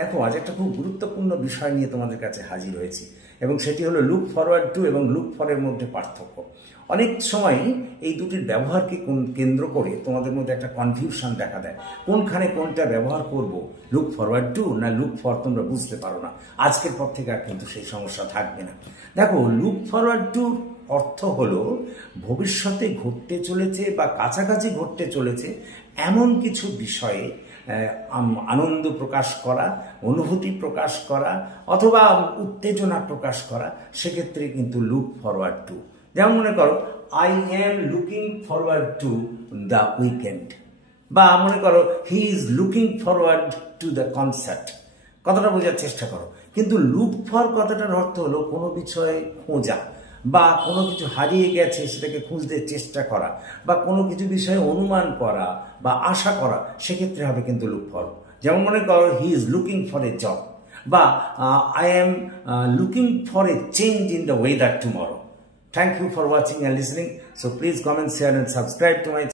দেখো, আজ একটা খুব গুরুত্বপূর্ণ বিষয় নিয়ে তোমাদের কাছে হাজির হয়েছি, এবং সেটি হলো লুক ফরওয়ার্ড টু এবং লুক ফরের মধ্যে পার্থক্য। অনেক সময় এই দুটির ব্যবহারকে কেন্দ্র করে তোমাদের মধ্যে একটা কনফিউশন দেখা দেয়, কোনখানে কোনটা ব্যবহার করব, লুক ফরওয়ার্ড টু না লুক ফর, তোমরা বুঝতে পারো না। আজকের পর থেকে আর কিন্তু সেই সমস্যা থাকবে না। দেখো, লুক ফরওয়ার্ড টুর অর্থ হলো ভবিষ্যতে ঘটতে চলেছে বা কাছাকাছি ঘটতে চলেছে এমন কিছু বিষয়ে আনন্দ প্রকাশ করা, অনুভূতি প্রকাশ করা অথবা উত্তেজনা প্রকাশ করা, সেক্ষেত্রে কিন্তু লুক ফরওয়ার্ড টু। যেমন মনে করো, I am looking forward to the weekend, বা মনে করো he is looking forward to the concert. কথাটা বোঝার চেষ্টা করো। কিন্তু লুক ফর কথাটার অর্থ হলো কোনো বিষয়ে খোঁজা, বা কোনো কিছু হারিয়ে গেছে সেটাকে খুঁজতে চেষ্টা করা, বা কোনো কিছু বিষয়ে অনুমান করা বা আশা করা, সেক্ষেত্রে হবে কিন্তু লুক ফর। যেমন মনে করো, he is looking for a job, বা I am looking for a change in the weather tomorrow. Thank you for watching and listening. So please comment, share and subscribe to my channel.